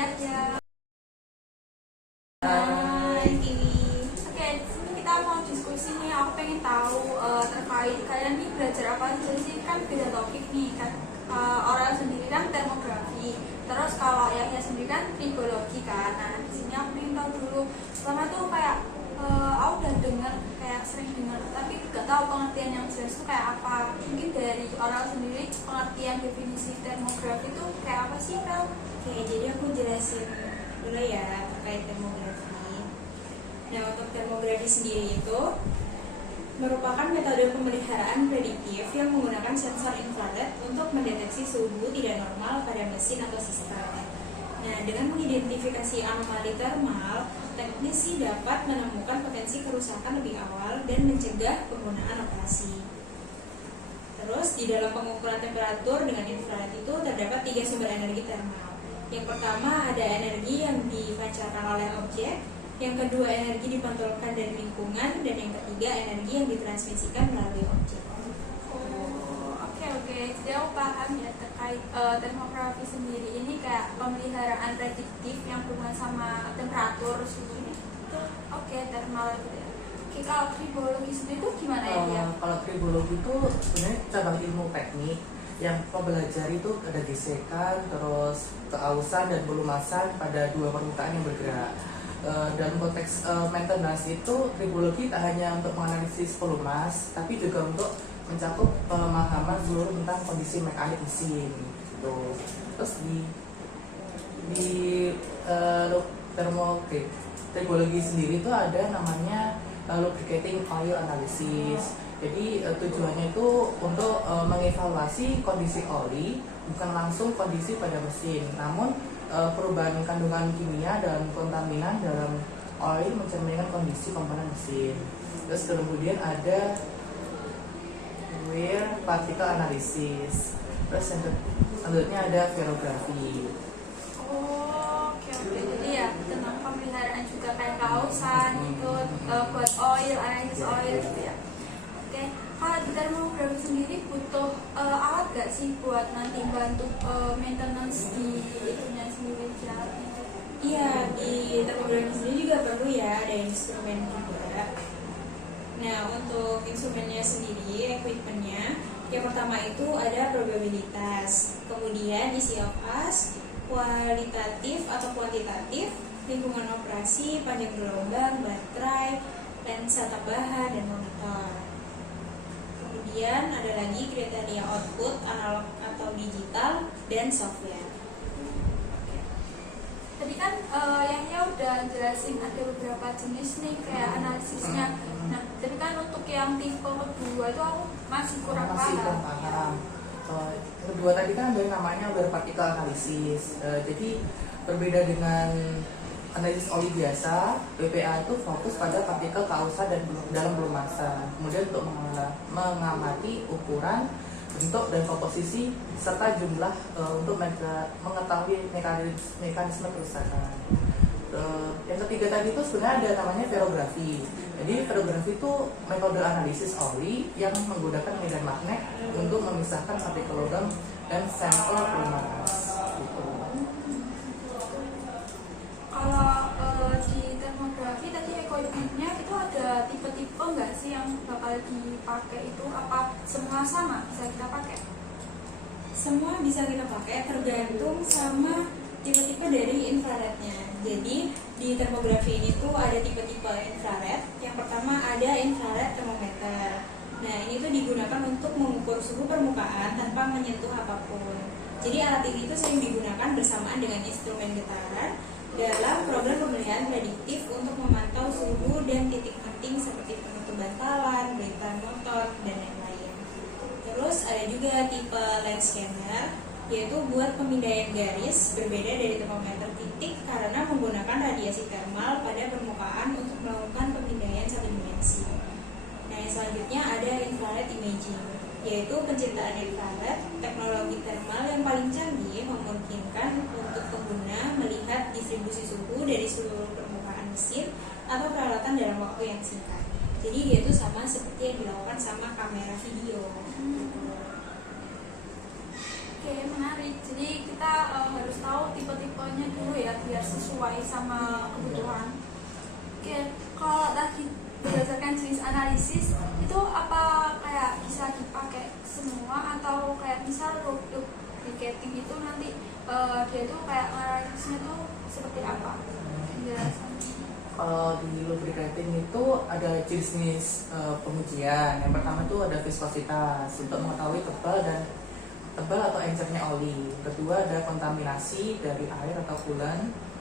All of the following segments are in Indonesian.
Yahya. Hai Tiwi. Oke, di sini kita mau diskusi nih. Aku pengen tahu terkait kalian nih belajar apa aja sih? Kan beda topik nih kan. Orang sendiri kan termografi. Terus kalau Yahya sendiri kan tribologi kan. Nah, di sini aku pengen tahu dulu. Selama tuh kayak aku udah dengar, kayak sering dengar, tapi gak tahu pengertian yang jelas tuh kayak apa. Mungkin dari orang sendiri pengertian definisi termografi itu kayak apa sih, Fel? Oke, jadi aku jelasin dulu ya terkait termografi. Nah, untuk termografi sendiri itu merupakan metode pemeliharaan prediktif yang menggunakan sensor infrared untuk mendeteksi suhu tidak normal pada mesin atau sistem. Nah, dengan mengidentifikasi anomali termal, teknisi dapat menemukan potensi kerusakan lebih awal dan mencegah penggunaan operasi. Terus, di dalam pengukuran temperatur dengan infrared itu terdapat 3 sumber energi termal. Yang pertama ada energi yang dipancarkan oleh objek, yang kedua energi dipantulkan dari lingkungan, dan yang ketiga energi yang ditransmisikan melalui objek. Oke. Jadi aku paham ya terkait termografi sendiri ini kayak pemeliharaan prediktif yang berhubungan sama temperatur suhu ini. Oke, thermal gitu ya. Oke, kalau tribologi sendiri itu gimana ya? Kalau tribologi itu sebenarnya cabang ilmu teknik yang mempelajari itu ada gesekan, terus keausan dan pelumasan pada dua permukaan yang bergerak. Dalam konteks maintenance itu tribologi tak hanya untuk menganalisis pelumas, tapi juga untuk mencakup pemahaman seluruh tentang kondisi mekanik mesin. Gitu. Terus di tribologi sendiri itu ada namanya lubricating oil analysis. Jadi tujuannya itu untuk mengevaluasi kondisi oli, bukan langsung kondisi pada mesin, namun perubahan kandungan kimia dan kontaminan dalam oli mencerminkan kondisi komponen mesin. Terus kemudian ada wear particle analysis. Terus yang selanjutnya ada ferrografi. Oke. Jadi ya tentang pemeliharaan juga kayak kausan itu buat oil, analisis oil gitu ya. Oke, kalau di termografi sendiri butuh alat gak sih buat nanti bantu maintenance di itunya sendiri jalannya? Iya, di termografi sendiri juga perlu ya ada instrumen juga. Nah, untuk instrumennya sendiri, equipmentnya, yang pertama itu ada probabilitas, kemudian isi of us, kualitatif atau kuantitatif, lingkungan operasi, panjang gelombang, baterai, lensa tambahan, dan monitor. Kemudian ada lagi kriteria output, analog atau digital, dan software. Tadi kan Yahya udah jelasin ada beberapa jenis nih kayak analisisnya. Nah, tapi kan untuk yang tipe kedua itu aku masih kurang paham. Kedua tadi kan ada namanya wear particle analysis. Jadi berbeda dengan analisis oli biasa, WPA itu fokus pada partikel kausa dan dalam pelumasan. Kemudian untuk mengamati ukuran, bentuk dan komposisi serta jumlah untuk mengetahui mekanisme kerusakan. Yang ketiga tadi itu sebenarnya ada namanya ferrografi. Jadi ferrografi itu metode analisis oli yang menggunakan medan magnet untuk memisahkan partikel logam dan sampel pelumas. Gitu. Kalau di termografi tadi equipmentnya itu ada tipe-tipe nggak sih yang bakal dipakai itu? Apa semua sama bisa kita pakai? Semua bisa kita pakai tergantung sama tipe-tipe dari infrarednya. Jadi di termografi ini tuh ada tipe-tipe infrared. Yang pertama ada infrared thermometer. Nah, ini tuh digunakan untuk mengukur suhu permukaan tanpa menyentuh apapun. Jadi alat ini tuh sering digunakan bersamaan dengan instrumen getaran dalam program pemeliharaan prediktif untuk memantau suhu dan titik penting seperti penutup bantalan, blinker motor, dan lain-lain. Terus ada juga tipe lens scanner, yaitu buat pemindaian garis berbeda dari termometer titik karena menggunakan radiasi thermal pada permukaan untuk melakukan pemindaian satu dimensi. Nah, yang selanjutnya ada infrared imaging, yaitu penciptaan infrared, teknologi thermal yang paling canggih memungkinkan untuk pengguna melihat distribusi suhu dari seluruh permukaan mesin atau peralatan dalam waktu yang singkat. Jadi dia itu sama seperti yang dilakukan sama kamera video. Oke, menarik. Jadi kita harus tahu tipe-tipenya dulu ya. biar sesuai sama kebutuhan. Oke, kalau tadi berdasarkan jenis analisis itu apa kayak bisa dipakai semua atau kayak misal replicating itu nanti dia tuh kayak analisisnya tuh seperti apa? Penjelasannya. Kalau di lubricating itu ada jenis pengujian. Yang pertama itu ada viskositas untuk mengetahui tebal atau encernya oli. Kedua ada kontaminasi dari air atau coolant.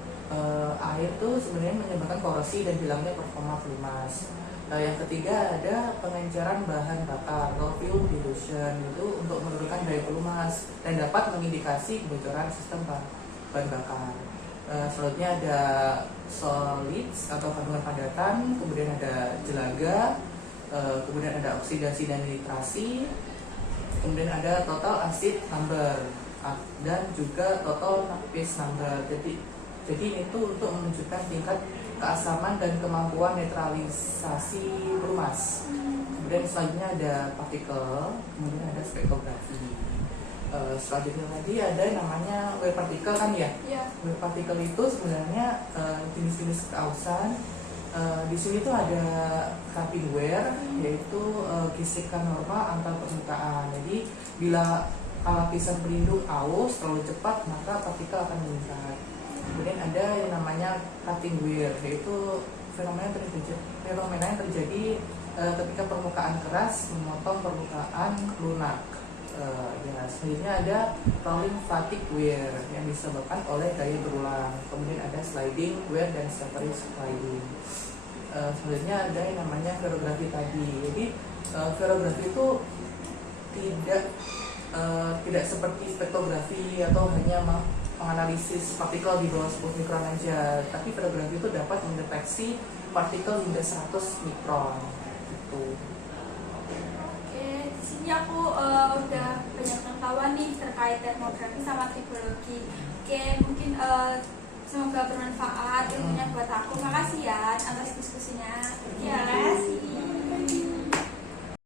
Air tuh sebenarnya menyebabkan korosi dan hilangnya performa pelumas. Yang ketiga ada pengenceran bahan bakar atau fuel dilution, itu untuk menurunkan daya pelumas dan dapat mengindikasi kebocoran sistem bahan bakar. Selanjutnya ada solids atau kandungan padatan, kemudian ada jelaga, kemudian ada oksidasi dan nitrasi, kemudian ada total acid number dan juga total base number. Jadi ini tuh untuk menunjukkan tingkat keasaman dan kemampuan netralisasi pelumas. Kemudian selanjutnya ada partikel, kemudian ada spektrografi. Selanjutnya lagi ada yang namanya wear partikel kan ya? Iya. Wear partikel itu sebenarnya jenis-jenis keausan. Di sini tuh ada cupping wear, yaitu gesekan normal antar permukaan. Jadi bila lapisan pelindung aus terlalu cepat maka partikel akan meningkat. Kemudian ada yang namanya cutting wear, yaitu fenomena yang terjadi ketika permukaan keras memotong permukaan lunak. Selanjutnya ada rolling fatigue wear yang disebabkan oleh gaya berulang. Kemudian ada sliding wear dan slippery sliding. Selanjutnya ada yang namanya ferrografi tadi. Jadi ferrografi itu tidak seperti spektrografi atau hanya menganalisis partikel di bawah 10 mikron aja, tapi ferrografi itu dapat mendeteksi partikel hingga 100 mikron gitu. Oke, di sini aku udah banyak pengetahuan nih terkait termografi sama tribologi. Oke, mungkin semoga bermanfaat.